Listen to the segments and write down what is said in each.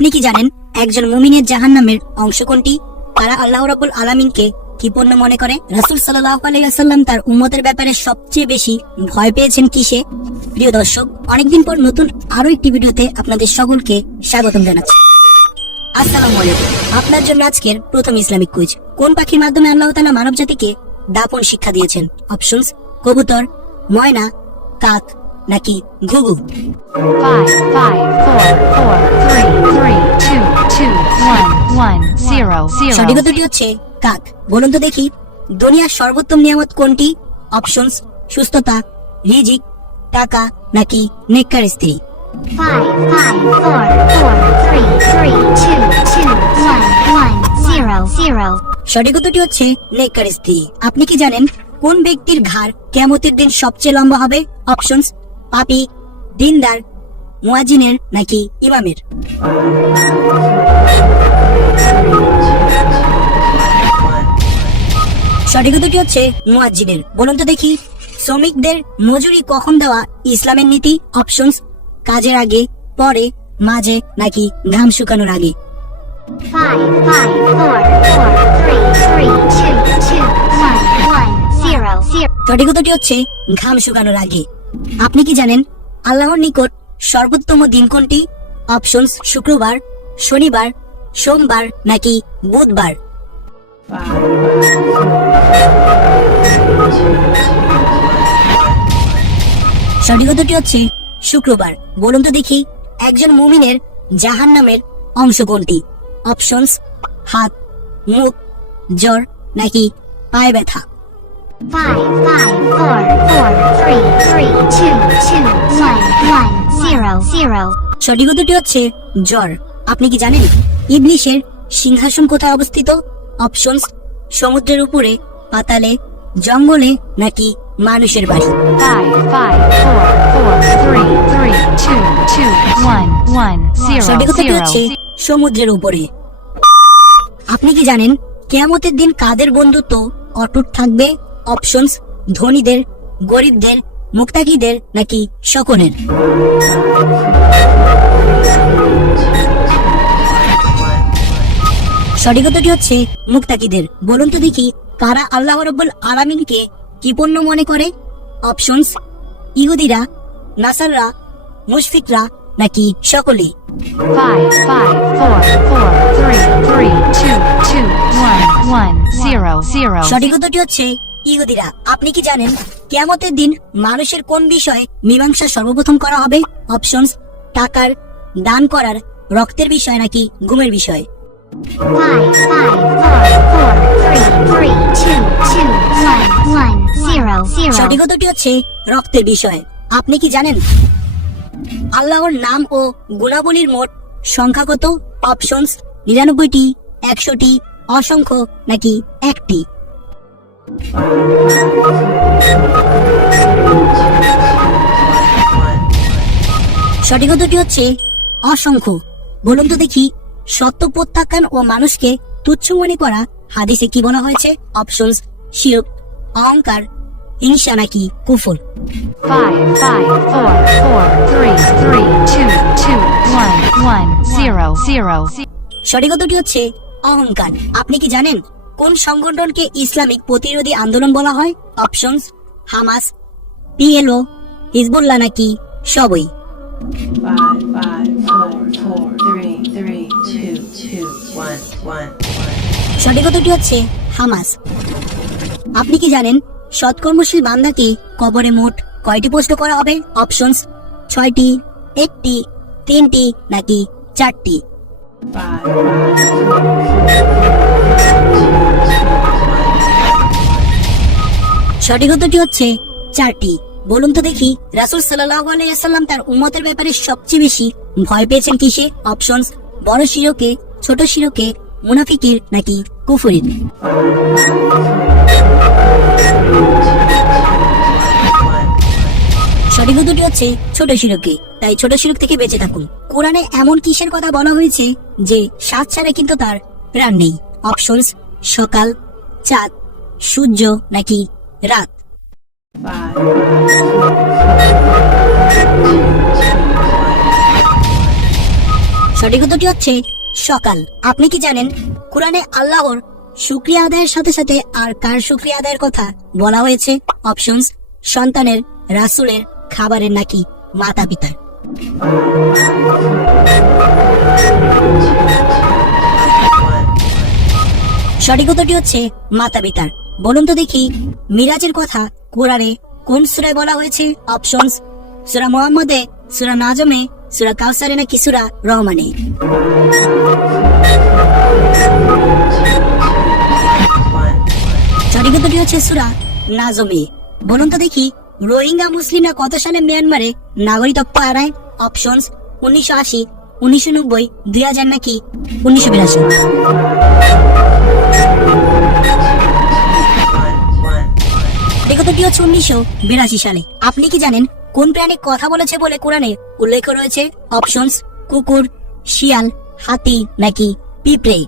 আপনি কি জানেন একজন মুমিনের জাহান্নামের অংশ কোনটি? তারা আল্লাহ রাব্বুল আলামিনকে কি পণ্য মনে করে? রাসূল আলাইহি তার উম্মতের ব্যাপারে সবচেয়ে বেশি ভয় পেয়েছেন কিসে? প্রিয় দর্শক, অনেকদিন পর নতুন আরও একটি ভিডিওতে আপনাদের সকলকে স্বাগতম জানাচ্ছি। আসসালামু আপনার জন্য আজকের প্রথম ইসলামিক কুইজ। কোন পাখির মাধ্যমে আল্লাহ তাআলা মানব জাতিকে দাপন শিক্ষা দিয়েছেন? অপশনস, কবুতর, ময়না, কাক। নাকি ঘুঘু. সঠিক উত্তরটি হচ্ছে কাক। বলুন তো দেখি দুনিয়ার সর্বোত্তম নিয়ামত কোনটি? অপশনস সুস্থতা রিজিক টাকা নাকি নেককার স্ত্রী. সঠিক উত্তরটি হচ্ছে নেককার স্ত্রী। আপনি কি জানেন কোন ব্যক্তির ঘাড় কেমতের দিন সবচেয়ে লম্বা হবে? অপশনস পাপি দিনদার মুয়াজিনের নাকি ইমামের? সঠিক উত্তরটি হচ্ছে মুয়াজ্জিনের। বলুন তো দেখি, শ্রমিকদের মজুরি কখন দেওয়া ইসলামের নীতি অপশনস কাজের আগে, পরে, মাঝে, নাকি ঘাম শুকানোর আগে? সঠিক উত্তরটি হচ্ছে ঘাম শুকানোর আগে। আপনি কি জানেন, আল্লাহর নিকট সর্বোত্তম দিন কোনটি? অপশনস শুক্রবার, শনিবার, সোমবার নাকি বুধবার? সঠিক উত্তরটি হচ্ছে শুক্রবার। বলুন তো দেখি, একজন মুমিনের জাহান নামের অংশ কোনটি? অপশনস, হাত, মুখ, জ্বর নাকি পায়ে ব্যথা? Five, five, four, four, three, three, two, two, one, one, zero, zero. সঠিক উত্তরটি হচ্ছে জ্বর। আপনি কি জানেন ইবলিশের সিংহাসন কোথায় অবস্থিত? অপশনস সমুদ্রের উপরে পাতালে জঙ্গলে নাকি মানুষের বাড়ি? সঠিক উত্তরটি হচ্ছে সমুদ্রের উপরে। আপনি কি জানেন কেয়ামতের দিন কাদের বন্ধুত্ব অটুট থাকবে? অপশনস ধনীদের গরিবদের মুক্তাকিদের নাকি সকলের? সঠিক উত্তরটি হচ্ছে মুক্তাকিদের বলুন তো দেখি কারা আল্লাহ রব্বুল আলামিনকে কি পণ্য মনে করে? অপশনস ইহুদিরা নাসাররা মুশফিকরা নাকি সকলে. সঠিক উত্তরটি হচ্ছে ইহুদিরা আপনি কি জানেন কেয়ামতের দিন মানুষের কোন বিষয়ে মীমাংসা সর্বপ্রথম করা হবে? অপশনস টাকার দান করার রক্তের বিষয় নাকি ঘুমের বিষয়. সঠিক উত্তরটি হচ্ছে রক্তের বিষয়। আপনি কি জানেন আল্লাহর নাম ও গুণাবলীর মোট সংখ্যা কত? অপশনস নিরানব্বইটি একশোটি অসংখ্য নাকি একটি? সঠিক উত্তরটি হচ্ছে অসংখ্য। বলুন তো দেখি সত্য প্রত্যাখ্যান ও মানুষকে তুচ্ছ মনে করা হাদিসে কি বলা হয়েছে? অপশনস শিরক অহংকার হিংসা নাকি কুফর. সঠিক উত্তরটি হচ্ছে অহংকার। আপনি কি জানেন কোন সংগঠনকে ইসলামিক প্রতিরোধী আন্দোলন বলা হয়? অপশনস হামাস পিএলও হিজবুল্লাহ নাকি সবই. সঠিক উত্তরটি হচ্ছে হামাস আপনি কি জানেন সৎকর্মশীল বান্দাকে কবরে মোট কয়টি পোস্ট করা হবে? অপশনস ছয়টি একটি তিনটি নাকি চারটি? সঠিক উত্তরটি হচ্ছে চারটি। বলুন তো দেখি, রাসুল সাল্লাহ আলাইসাল্লাম তার উম্মতের ব্যাপারে সবচেয়ে বেশি ভয় পেয়েছেন কিসে? অপশনস বড় শিরকে, ছোট শিরকে, মুনাফিকের নাকি কুফুরির? সঠিক উত্তরটি হচ্ছে ছোট শিরকে, তাই ছোট শিরক থেকে বেঁচে থাকুন। কোরআনে এমন কিসের কথা বলা হয়েছে যে সাত ছাড়া কিন্তু তার প্রাণ নেই। অপশনস সকাল, চাঁদ, সূর্য নাকি রাত. সঠিক উত্তরটি হচ্ছে সকাল। আপনি কি জানেন কোরআনে আল্লাহর শুক্রিয়া আদায়ের সাথে সাথে আর কার শুক্রিয়া আদায়ের কথা বলা হয়েছে? অপশনস সন্তানের, রাসুলের, খাবারের নাকি মাতা পিতার সঠিক উত্তরটি হচ্ছে মাতা পিতার বলুন তো দেখি, মিরাজের কথা কোরআনে কোন সুরায় বলা হয়েছে? অপশনস, সুরা মোহাম্মদে, সুরা নাজমে, সুরা কাউসারে নাকি সুরা রহমানে? সঠিক উত্তরটি হচ্ছে সুরা নাজমে। বলুন তো দেখি, রোহিঙ্গা মুসলিমরা কত সালে মিয়ানমারে নাগরিকত্ব হারায়? অপশনস, উনিশশো আশি, উনিশশো নব্বই, দুই হাজার নাকি উনিশশো বিরাশি? বিগতটি হচ্ছে উনিশশো বিরাশি সালে। আপনি কি জানেন কোন প্রাণী কথা বলেছে বলে কোরআনে উল্লেখ রয়েছে? অপশনস, কুকুর, শিয়াল, হাতি নাকি পিঁপড়ে?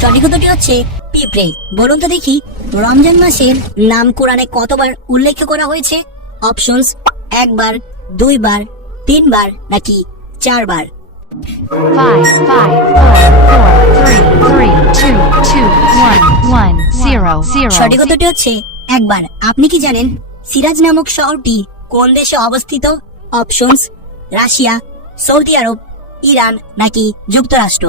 সঠিক উত্তরটি হচ্ছে পিঁপড়ে। বলুন তো দেখি, রমজান মাসের নাম কোরআনে কতবার উল্লেখ করা হয়েছে? অপশনস, একবার, দুইবার, তিনবার নাকি চারবার? Five, five, four, four, three, three, two, two, one, one, zero, zero. সঠিক হচ্ছে একবার। আপনি কি জানেন সিরাজ নামক শহরটি কোন দেশে অবস্থিত? অপশনস রাশিয়া সৌদি আরব ইরান নাকি যুক্তরাষ্ট্র?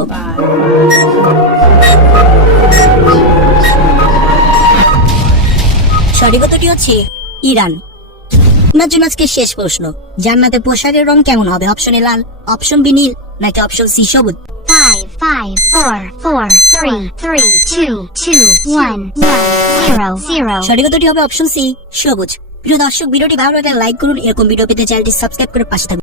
সঠিক হচ্ছে ইরান। আপনার জন্য আজকে শেষ প্রশ্ন। জান্নাতে পোশাকের রং কেমন হবে? অপশন লাল অপশন বি নীল নাকি অপশন সি সবুজ Five, five, four, four, three, three, two, two, one, one, zero, zero. সঠিক উত্তরটি হবে অপশন সি সবুজ প্রিয় দর্শক ভিডিওটি ভালো লাগলে লাইক করুন। এরকম ভিডিও পেতে চ্যানেলটি সাবস্ক্রাইব করে পাশে থাকুন।